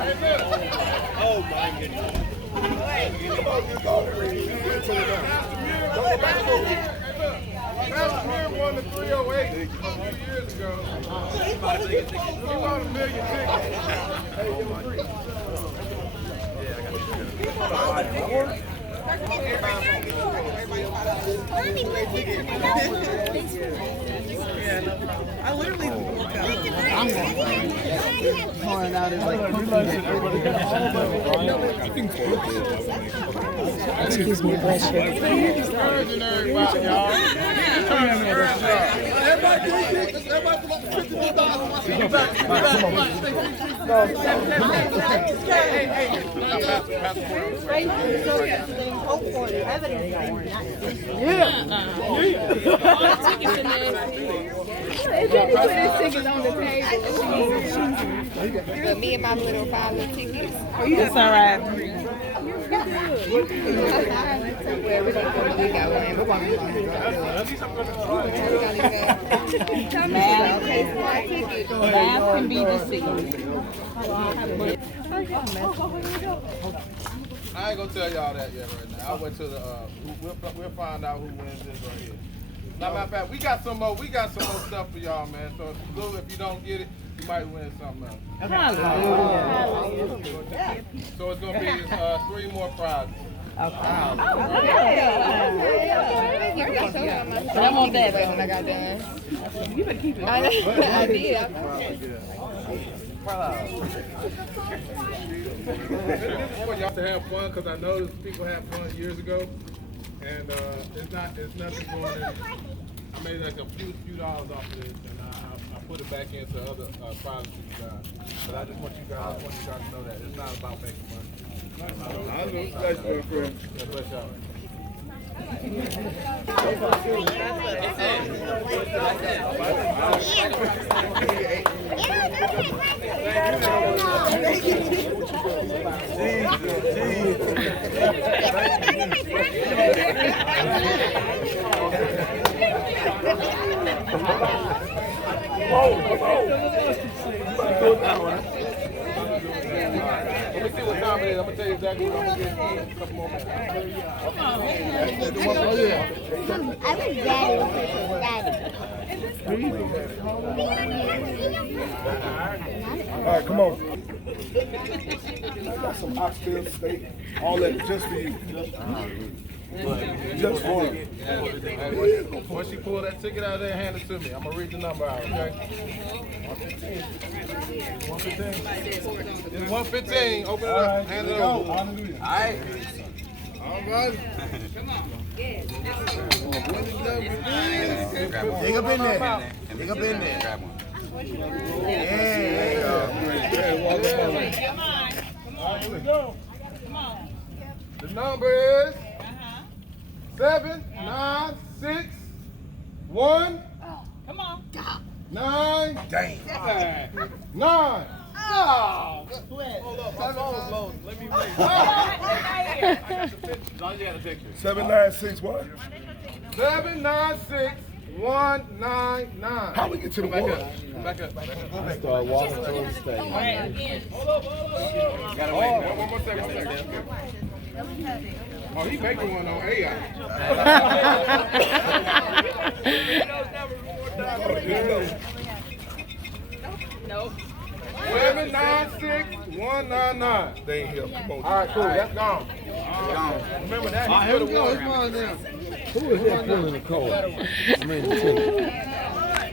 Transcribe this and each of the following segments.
Oh my goodness. Pastor Mir won the 308 a few years ago. He won $1 million tickets. I literally look out. Pouring out is like. Excuse me, bless you. But me and my little 5 little tickets. It's all right. Math can be deceived. I ain't gonna tell y'all that yet right now. I'll wait till the we'll find out who wins this right here. Now, matter of fact, we got some more stuff for y'all, man. So if you don't get it, you might win something else. So it's gonna be 3 more prizes. I want that when I got done. You better keep it. I did. This is for y'all to have fun, because I noticed people had fun years ago, and it's nothing going in. I made like a few dollars off of this, and I put it back into other prizes for you guys. But I just want you guys to know that it's not about making money. Bless y'all. Let me see what time it is. I'm going to tell you exactly what I'm going to get in a couple more minutes. I was daddy. All right, come on. I got some oxtail steak, all that just for you. Just for you. Once you pull that ticket out of there, hand it to me. I'm going to read the number out, okay? 115. It's 115. Open it up. Hand it over. All right. All right. Come on. Dig up in there. Dig up in there. Yeah. Come on. Here we go. Come on. The number is 796 Come on. 9. Dang. 9. Oh. Hold up, my phone's loaded. Let me wait. As long as you have a picture. 796 what? 796-199. How we get to the Back water? up. Back up. Back up. Start walking towards the stage. All right, again. Hold up. Gotta wait. One more second. Oh, he making one on AI. Nope. 796-199. They ain't here. Come on. All right, cool. That's gone. Remember that. Here we go. Who is that pulling the cord? I mean, the ticket.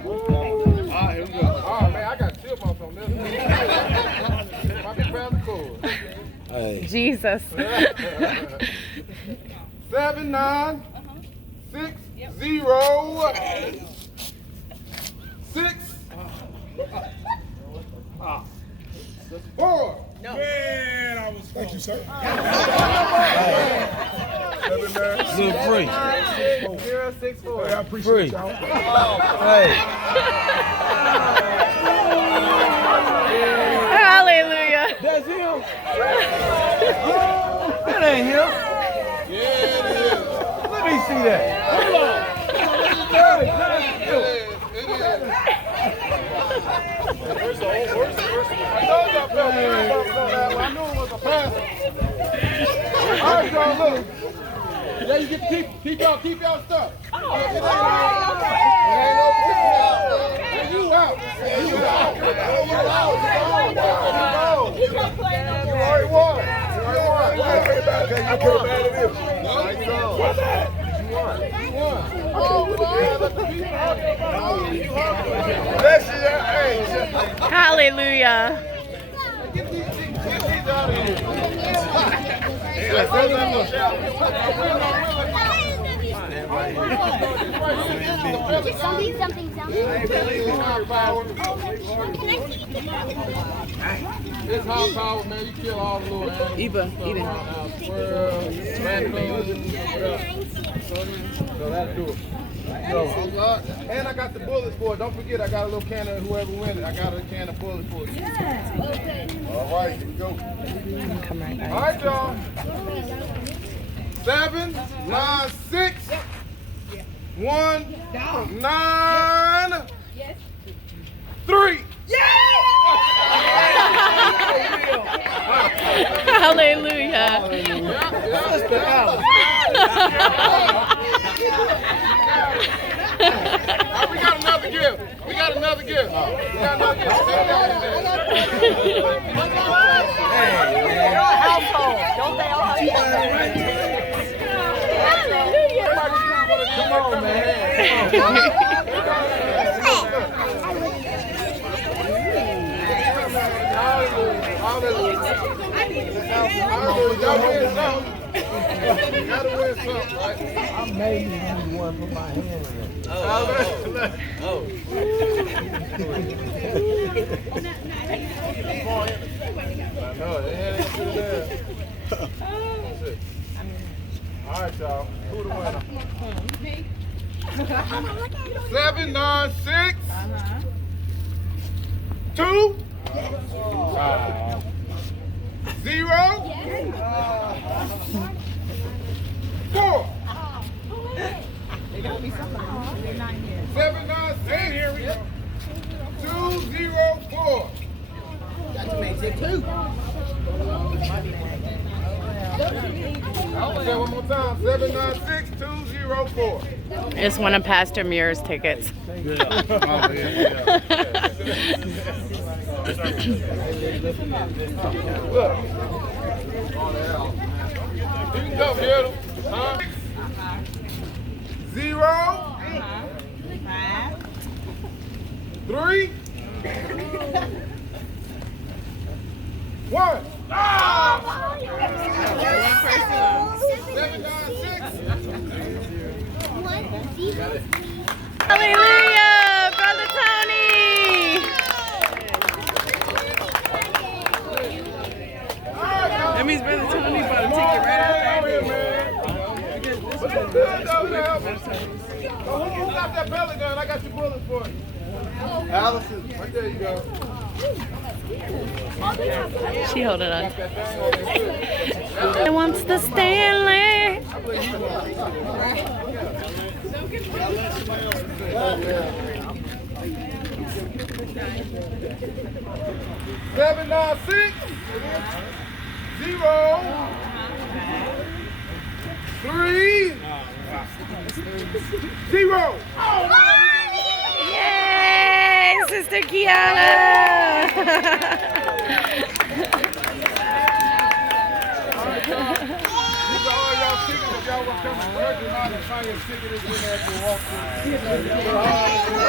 All right, here we go. Oh, man, I got chill bumps on this. I can grab the cord. Hey. Jesus. 79606 4. No. Man, I was. Thank you, sir. Good free. 064. Hey, I appreciate y'all. Hey. Hallelujah. That's him. That ain't him. Yeah, it is. Let me see that. Hold on. It is. I told y'all, Pass it. All right, y'all, look. Yeah, you get to keep y'all stuff. It ain't over. You out. You out. He's gonna play no You already won. You already won. I could have bad it is. What's that? You won. Bless you, hey. Hallelujah. Get these out of here. Something. It's high power, man. You kill all the little animals. So that'll do it. So, and I got the bullets for it. Don't forget, I got a little can of whoever wins it. I got a can of bullets for you. All right, here we go. All right, y'all. 7, 9, 6, 1, 9, 3. Hallelujah. We got another gift. We got another gift. household. Don't they all have Come on, man. Hallelujah. Y'all win something. You gotta win something, right? I may need one for my hand in it. Oh. I know, they had it through there. That's it. All right, y'all. Who the winner? 7, 9, 6, 2, 0, 4. 7, 9, 6, 2, 0, 4. Got to make it 2. I'll say one more time. 7, 9, 6, 2, 0, 4. It's one of Pastor Muir's tickets. Look. You can go, get him. 0, 3, 1. 7, 9, 6. Hallelujah, Brother Tony. That means Brother Tony bought a ticket right Who got that belly gun? I got your bullets for you. Allison, right there you go. She held it on. It wants the Stanley. 7, 9, 6, 0, 3, 0. Yay, Sister Kiana. Y'all want to come to church and find your ticket in there to walk through.